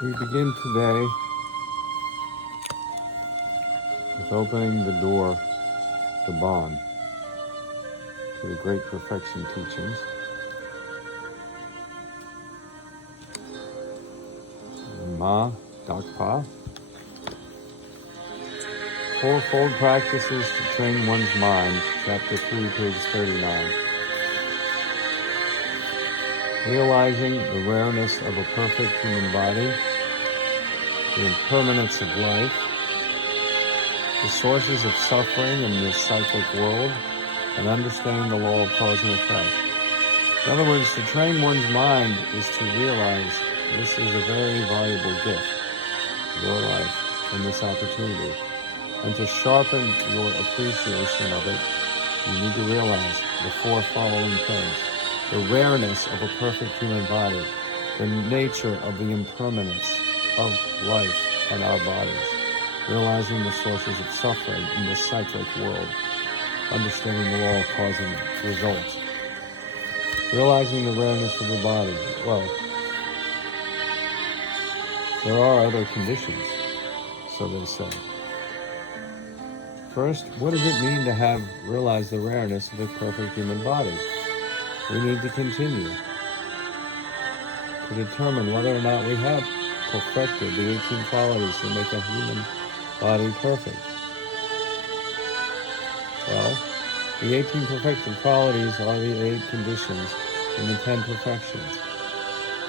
We begin today with opening the door to Bon, to the Great Perfection teachings. Ma Dakpa. Fourfold Practices to Train One's Mind, Chapter 3, page 39. Realizing the rareness of a perfect human body, the impermanence of life, the sources of suffering in this cyclic world, and understanding the law of cause and effect. In other words, to train one's mind is to realize this is a very valuable gift, your life, and this opportunity. And to sharpen your appreciation of it, you need to realize the four following things. The rareness of a perfect human body, the nature of the impermanence of life and our bodies, realizing the sources of suffering in this cyclic world, understanding the law of cause and results, realizing the rareness of the body. Well, there are other conditions, so they say. First, what does it mean to realize the rareness of a perfect human body? We need to continue to determine whether or not we have perfected the 18 qualities that make a human body perfect. Well, the 18 perfected qualities are the 8 conditions and the 10 perfections.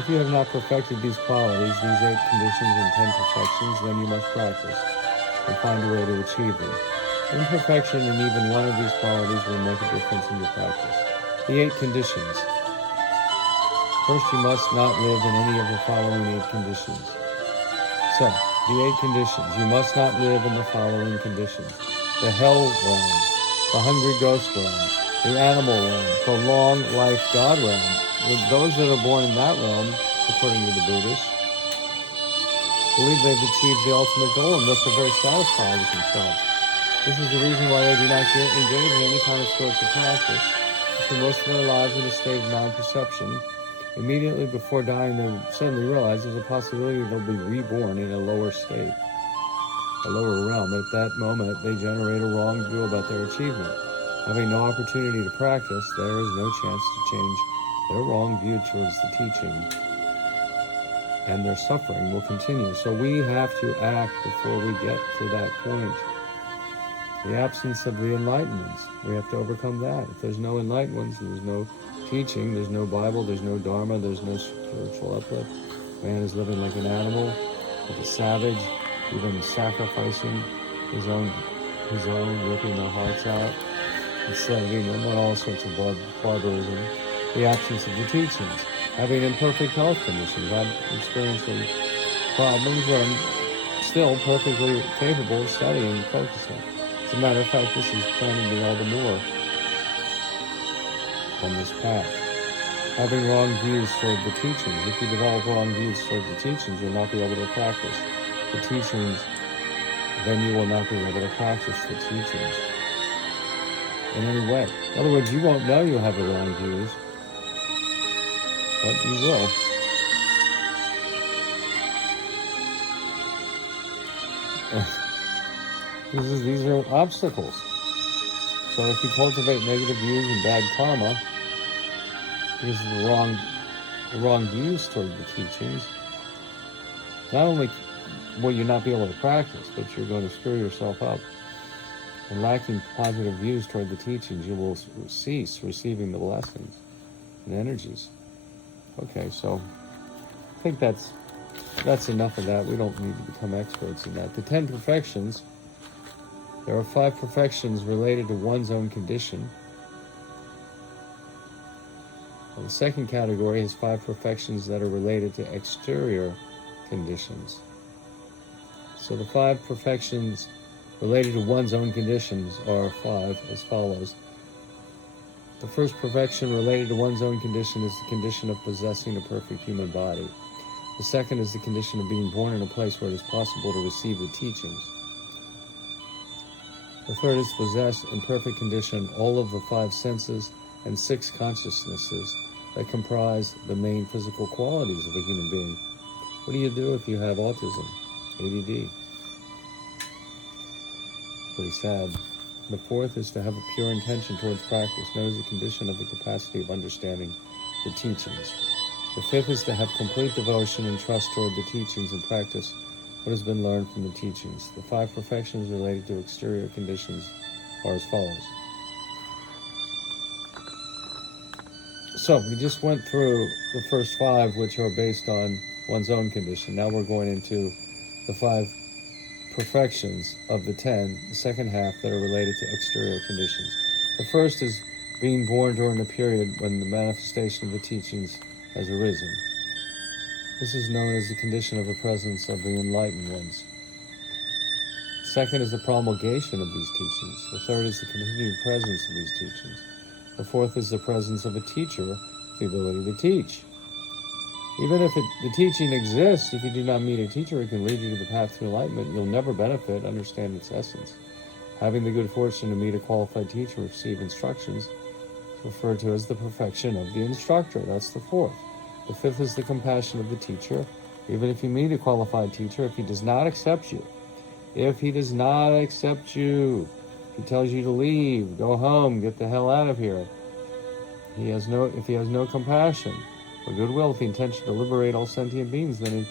If you have not perfected these qualities, these 8 conditions and 10 perfections, then you must practice and find a way to achieve them. Imperfection in even one of these qualities will make a difference in your practice. The 8 conditions. First, you must not live in any of the following 8 conditions. So, the 8 conditions. You must not live in the following conditions. The hell realm, the hungry ghost realm, the animal realm, the long life God realm. Those that are born in that realm, according to the Buddhists, believe they've achieved the ultimate goal and thus are very satisfied with themselves. This is the reason why they do not engage in any kind of spiritual practice. For most of their lives in a state of non-perception, immediately before dying, they suddenly realize there's a possibility they'll be reborn in a lower state, a lower realm. At that moment, they generate a wrong view about their achievement. Having no opportunity to practice, there is no chance to change their wrong view towards the teaching, and their suffering will continue. So we have to act before we get to that point. The absence of the enlightenments, we have to overcome that. If there's no enlightenments, there's no teaching, there's no Bible, there's no Dharma, there's no spiritual uplift. Man is living like an animal, like a savage, even sacrificing his own, ripping their hearts out, enslaving them, and all sorts of barbarism. The absence of the teachings, having imperfect health conditions. I'm experiencing problems, but I'm still perfectly capable of studying and focusing. As a matter of fact, this is training me all the more on this path. Having wrong views toward the teachings. If you develop wrong views toward the teachings, you'll not be able to practice the teachings. Then you will not be able to practice the teachings in any way. In other words, you won't know you have the wrong views, but you will. These are obstacles. So if you cultivate negative views and bad karma, because of the wrong views toward the teachings, not only will you not be able to practice, but you're going to screw yourself up. And lacking positive views toward the teachings, you will cease receiving the blessings and energies. Okay, so I think that's enough of that. We don't need to become experts in that. The 10 perfections. There are 5 perfections related to one's own condition. Well, the second category is 5 perfections that are related to exterior conditions. So the 5 perfections related to one's own conditions are 5 as follows. The first perfection related to one's own condition is the condition of possessing a perfect human body. The second is the condition of being born in a place where it is possible to receive the teachings. The third is to possess in perfect condition all of the 5 senses and 6 consciousnesses that comprise the main physical qualities of a human being. What do you do if you have autism, ADD? Pretty sad. The fourth is to have a pure intention towards practice, known as the condition of the capacity of understanding the teachings. The fifth is to have complete devotion and trust toward the teachings and practice what has been learned from the teachings. The five perfections related to exterior conditions are as follows. So we just went through the first five, which are based on one's own condition. Now we're going into the five perfections of the 10, the second half, that are related to exterior conditions. The first is being born during the period when the manifestation of the teachings has arisen. This is known as the condition of the presence of the enlightened ones. Second is the promulgation of these teachings. The third is the continued presence of these teachings. The fourth is the presence of a teacher, the ability to teach. Even if the teaching exists, if you do not meet a teacher who can lead you to the path to enlightenment, you'll never benefit, understand its essence. Having the good fortune to meet a qualified teacher, receive instructions, is referred to as the perfection of the instructor. That's the fourth. The fifth is the compassion of the teacher. Even if you meet a qualified teacher, if he does not accept you, if he tells you to leave, go home, get the hell out of here, if he has no compassion or goodwill with the intention to liberate all sentient beings, then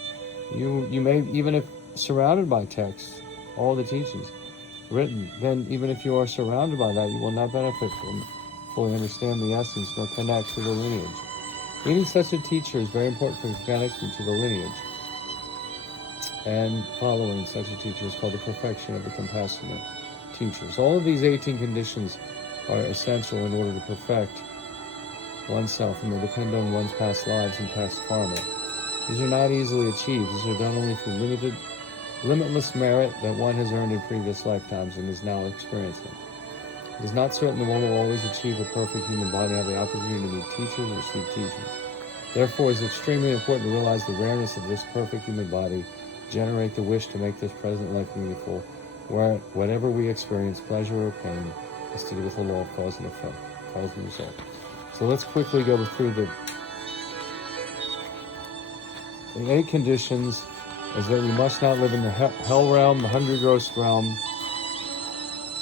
you may, even if surrounded by texts, all the teachings written, then even if you are surrounded by that, you will not benefit from fully understand the essence nor connect to the lineage. Meeting such a teacher is very important for connecting to the lineage, and following such a teacher is called the perfection of the compassionate teachers. All of these 18 conditions are essential in order to perfect oneself, and they depend on one's past lives and past karma. These are not easily achieved. These are done only through limitless merit that one has earned in previous lifetimes and is now experiencing. It is not certain that one will always achieve a perfect human body and have the opportunity to meet teachers or receive teachings. Therefore, it is extremely important to realize the rareness of this perfect human body, generate the wish to make this present life meaningful, where whatever we experience, pleasure or pain, has to do with the law of cause and effect, cause and result. So let's quickly go through the 8 conditions. Is that we must not live in the hell realm, the hungry ghost realm,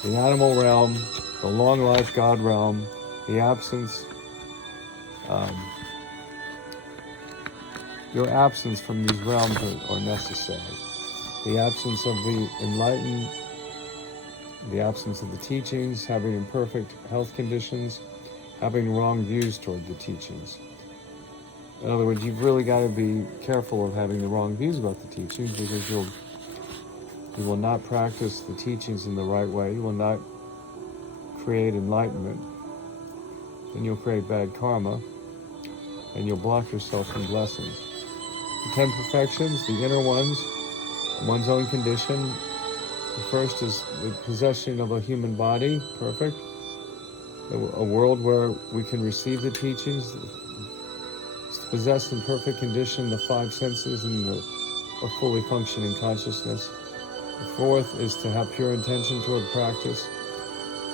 the animal realm, the long life God realm, the absence, your absence from these realms are necessary. The absence of the enlightened, the absence of the teachings, having imperfect health conditions, having wrong views toward the teachings. In other words, you've really got to be careful of having the wrong views about the teachings, because you will not practice the teachings in the right way. You will not create enlightenment. Then you'll create bad karma, and you'll block yourself from blessings. The 10 perfections, the inner ones, one's own condition. The first is the possession of a human body, perfect. A world where we can receive the teachings. To possess in perfect condition the 5 senses and a fully functioning consciousness. The fourth is to have pure intention toward practice,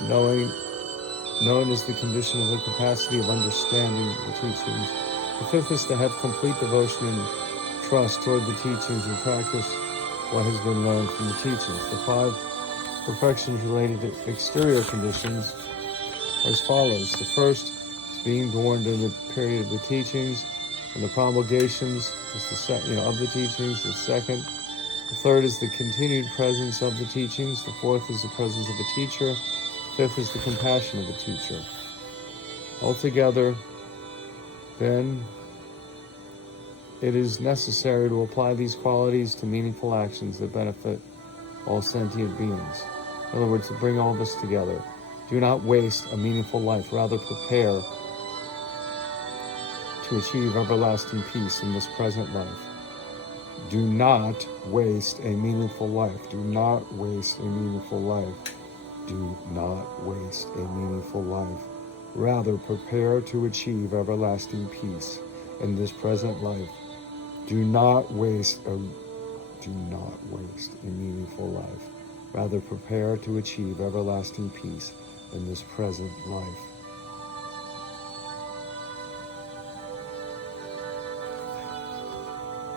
known as the condition of the capacity of understanding the teachings. The fifth is to have complete devotion and trust toward the teachings and practice what has been learned from the teachings. The 5 perfections related to exterior conditions are as follows. The first is being born during the period of the teachings, and the promulgations is of the teachings. The second, the third is the continued presence of the teachings. The fourth is the presence of a teacher. The fifth is the compassion of the teacher. Altogether, then, it is necessary to apply these qualities to meaningful actions that benefit all sentient beings. In other words, to bring all this together. Do not waste a meaningful life. Rather, prepare to achieve everlasting peace in this present life. Do not waste a meaningful life. Do not waste a meaningful life. Do not waste a meaningful life. Rather, prepare to achieve everlasting peace in this present life. Do not waste a meaningful life. Rather, prepare to achieve everlasting peace in this present life.